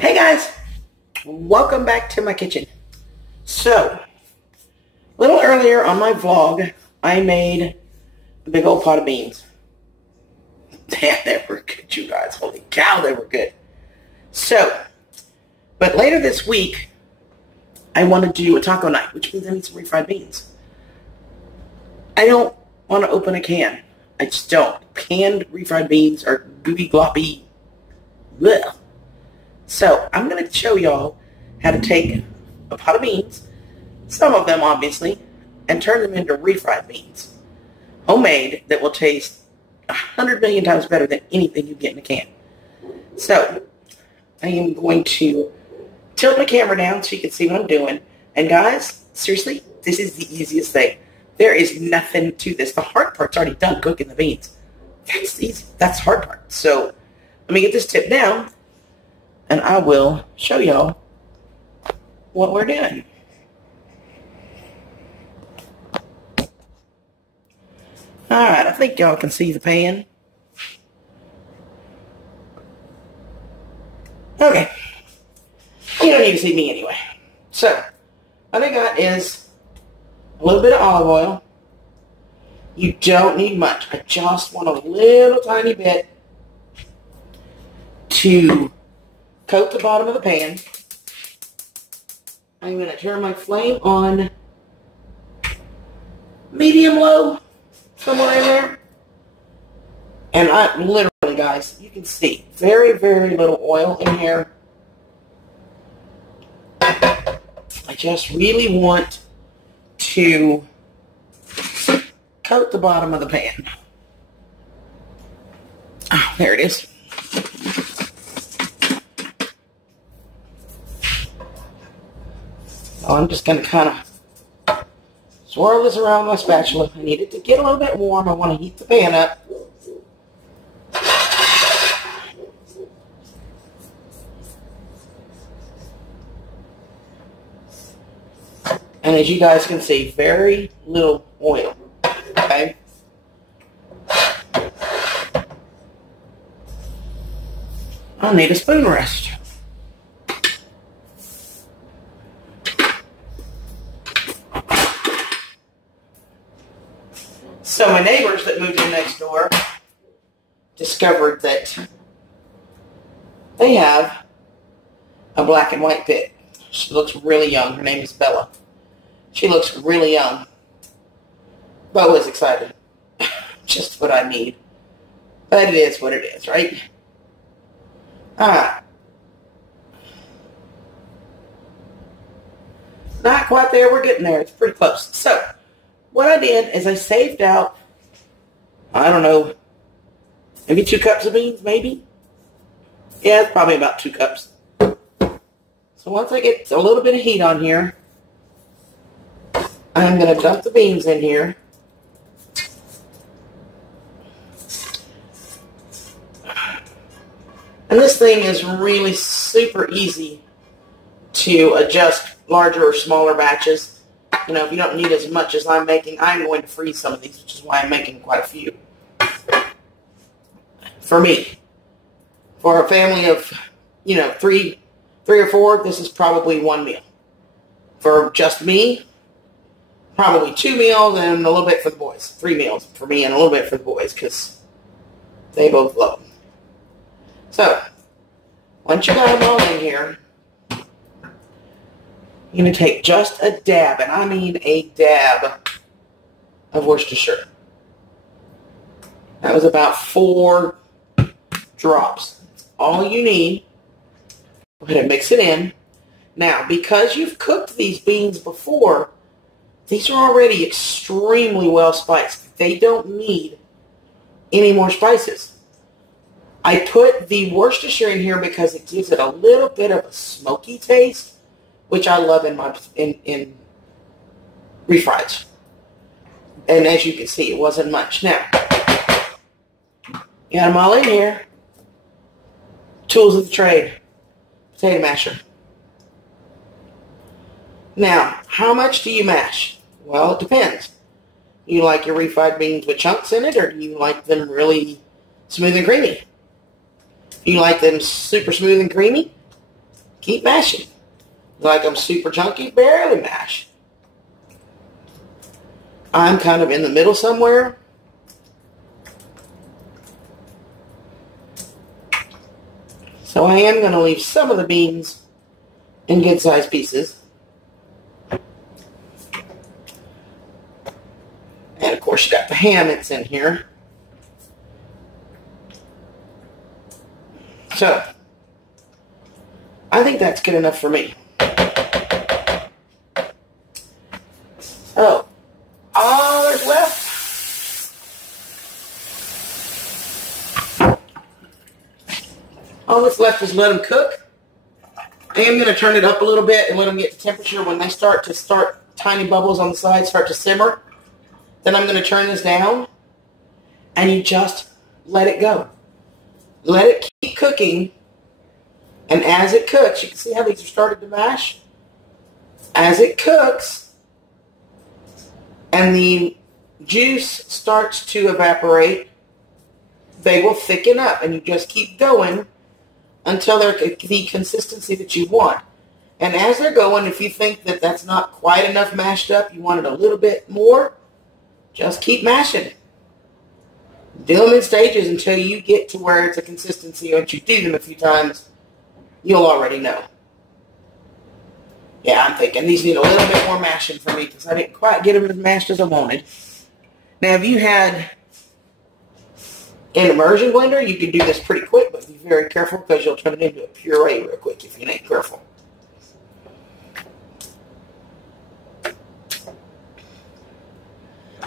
Hey guys, welcome back to my kitchen. So, a little earlier on my vlog, I made a big old pot of beans. Damn, they were good, you guys. Holy cow, they were good. So, but later this week, I want to do a taco night, which means I need some refried beans. I don't want to open a can. I just don't. Canned refried beans are gooey gloppy. Blech. So, I'm going to show y'all how to take a pot of beans, some of them obviously, and turn them into refried beans. Homemade, that will taste 100 million times better than anything you get in a can. So, I am going to tilt my camera down so you can see what I'm doing. And guys, seriously, this is the easiest thing. There is nothing to this. The hard part's already done, cooking the beans. That's easy. That's the hard part. So, let me get this tip down, and I will show y'all what we're doing. Alright, I think y'all can see the pan. Okay. You don't need to see me anyway. So, what I got is a little bit of olive oil. You don't need much. I just want a little tiny bit to coat the bottom of the pan. I'm going to turn my flame on medium-low, somewhere in there. And I literally, guys, you can see very, very little oil in here. I just really want to coat the bottom of the pan. Oh, there it is. So I'm just going to kind of swirl this around with my spatula. I need it to get a little bit warm. I want to heat the pan up. And as you guys can see, very little oil. Okay? I'll need a spoon rest. So my neighbors that moved in next door discovered that they have a black and white pig. She looks really young. Her name is Bella. She looks really young. Bo is excited. Just what I need. But it is what it is, right? Alright. Not quite there. We're getting there. It's pretty close. So, what I did is I saved out, I don't know, maybe 2 cups of beans, maybe? Yeah, it's probably about 2 cups. So once I get a little bit of heat on here, I'm going to dump the beans in here. And this thing is really super easy to adjust larger or smaller batches. You know, if you don't need as much as I'm making, I'm going to freeze some of these, which is why I'm making quite a few. For me. For a family of, you know, three or 4, this is probably 1 meal. For just me, probably 2 meals and a little bit for the boys. 3 meals for me and a little bit for the boys, because they both love them. So, once you got them all in here, you're going to take just a dab, and I mean a dab, of Worcestershire. That was about 4 drops. That's all you need. Go ahead and mix it in. Now, because you've cooked these beans before, these are already extremely well spiced. They don't need any more spices. I put the Worcestershire in here because it gives it a little bit of a smoky taste, which I love in my in refrieds. And as you can see, it wasn't much. Now, you got them all in here. Tools of the trade. Potato masher. Now, how much do you mash? Well, it depends. You like your refried beans with chunks in it, or do you like them really smooth and creamy? Do you like them super smooth and creamy? Keep mashing. Like I'm super chunky, barely mash. I'm kind of in the middle somewhere. So I am going to leave some of the beans in good sized pieces. And of course you got the ham that's in here. So, I think that's good enough for me. So, all there's left is let them cook. I am going to turn it up a little bit and let them get to temperature. When they start tiny bubbles on the side start to simmer, then I'm going to turn this down and you just let it go. Let it keep cooking, and as it cooks, you can see how these are starting to mash. As it cooks and the juice starts to evaporate, they will thicken up, and you just keep going until they're the consistency that you want. And as they're going, if you think that that's not quite enough mashed up, you want it a little bit more, just keep mashing it. Do them in stages until you get to where it's a consistency. Once you do them a few times, you'll already know. Yeah, I'm thinking these need a little bit more mashing for me because I didn't quite get them as mashed as I wanted. Now, if you had an immersion blender, you could do this pretty quick, but be very careful because you'll turn it into a puree real quick if you ain't careful.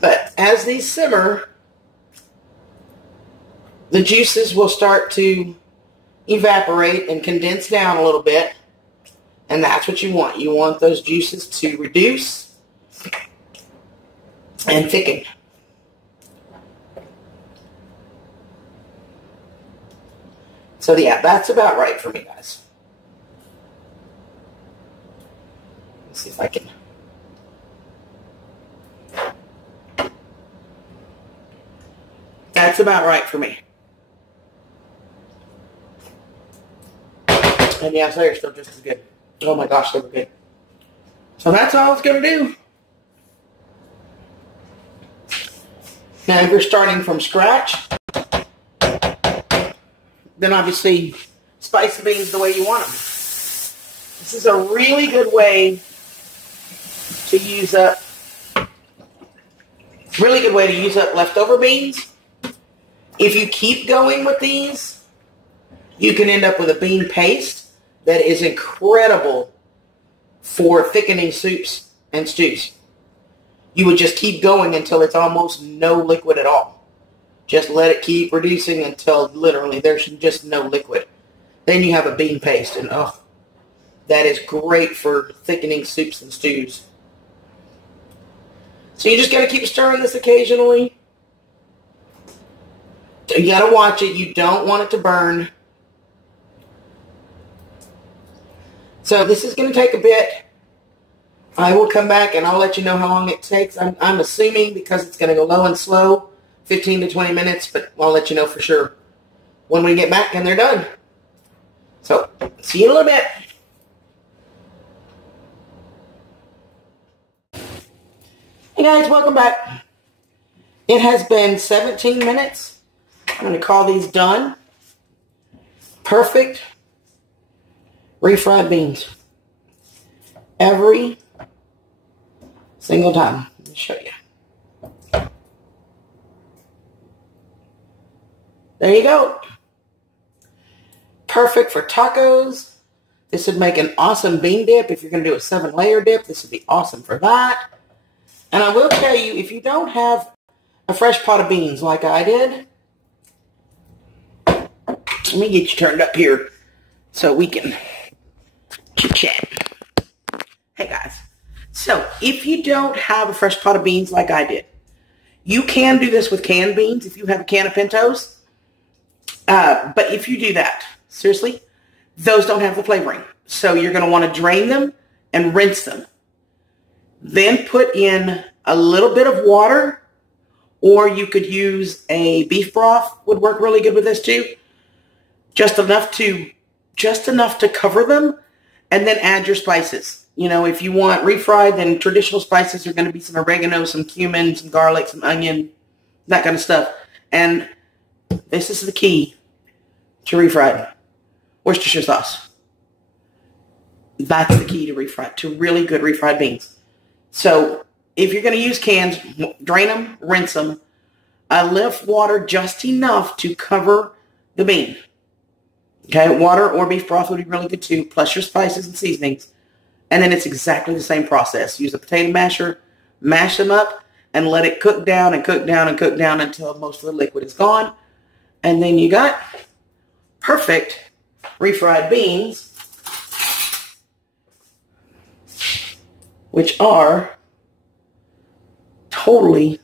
But as these simmer, the juices will start to evaporate and condense down a little bit. And that's what you want. You want those juices to reduce and thicken. So yeah, that's about right for me, guys. Let's see if I can. That's about right for me. And yeah, so they're still just as good. Oh my gosh, they were good. So that's all it's going to do. Now, if you're starting from scratch, then obviously spice the beans the way you want them. This is a really good way to use up leftover beans. If you keep going with these, you can end up with a bean paste that is incredible for thickening soups and stews. You would just keep going until it's almost no liquid at all. Just let it keep reducing until literally there's just no liquid. Then you have a bean paste, and oh, that is great for thickening soups and stews. So you just got to keep stirring this occasionally. You got to watch it. You don't want it to burn. So this is going to take a bit. I will come back and I'll let you know how long it takes. I'm assuming because it's going to go low and slow, 15 to 20 minutes, but I'll let you know for sure when we get back and they're done. So, see you in a little bit. Hey guys, welcome back. It has been 17 minutes. I'm going to call these done. Perfect refried beans. Every single time. Let me show you. There you go. Perfect for tacos. This would make an awesome bean dip. If you're going to do a 7-layer dip, this would be awesome for that. And I will tell you, if you don't have a fresh pot of beans like I did, let me get you turned up here so we can chit-chat. Hey guys, so if you don't have a fresh pot of beans like I did, you can do this with canned beans if you have a can of Pintos. But if you do that, seriously, those don't have the flavoring. So you're going to want to drain them and rinse them. Then put in a little bit of water, or you could use a beef broth, would work really good with this too. Just enough to cover them And then add your spices. You know, if you want refried, then traditional spices are going to be some oregano, some cumin, some garlic, some onion, that kind of stuff. And this is the key to refried. Worcestershire sauce. That's the key to refried, to really good refried beans. So if you're going to use cans, drain them, rinse them. Lift water just enough to cover the bean. Okay, water or beef broth would be really good too, plus your spices and seasonings. And then it's exactly the same process. Use a potato masher, mash them up, and let it cook down and cook down and cook down until most of the liquid is gone. And then you got perfect refried beans, which are totally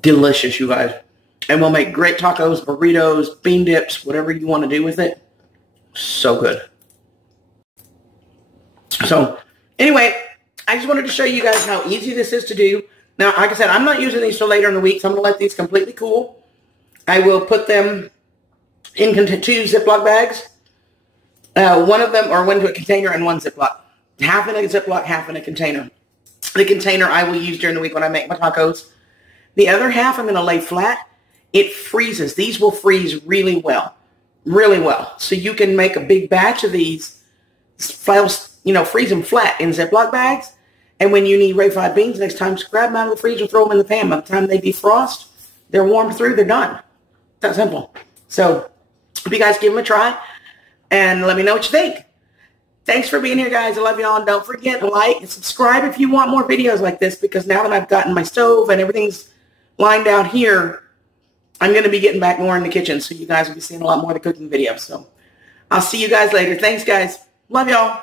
delicious, you guys. And we'll make great tacos, burritos, bean dips, whatever you want to do with it. So good. So, anyway, I just wanted to show you guys how easy this is to do. Now, like I said, I'm not using these till later in the week, so I'm going to let these completely cool. I will put them in 2 Ziploc bags. One of them, or one to a container and 1 Ziploc. Half in a Ziploc, half in a container. The container I will use during the week when I make my tacos. The other half I'm going to lay flat. It freezes. These will freeze really well. Really well. So you can make a big batch of these, freeze them flat in Ziploc bags. And when you need refried beans next time, just grab them out of the freezer, throw them in the pan. By the time they defrost, they're warm through, they're done. That simple. So, hope you guys give them a try. And let me know what you think. Thanks for being here, guys. I love y'all. And don't forget to like and subscribe if you want more videos like this. Because now that I've gotten my stove and everything's lined out here, I'm going to be getting back more in the kitchen. So you guys will be seeing a lot more of the cooking videos. So I'll see you guys later. Thanks, guys. Love y'all.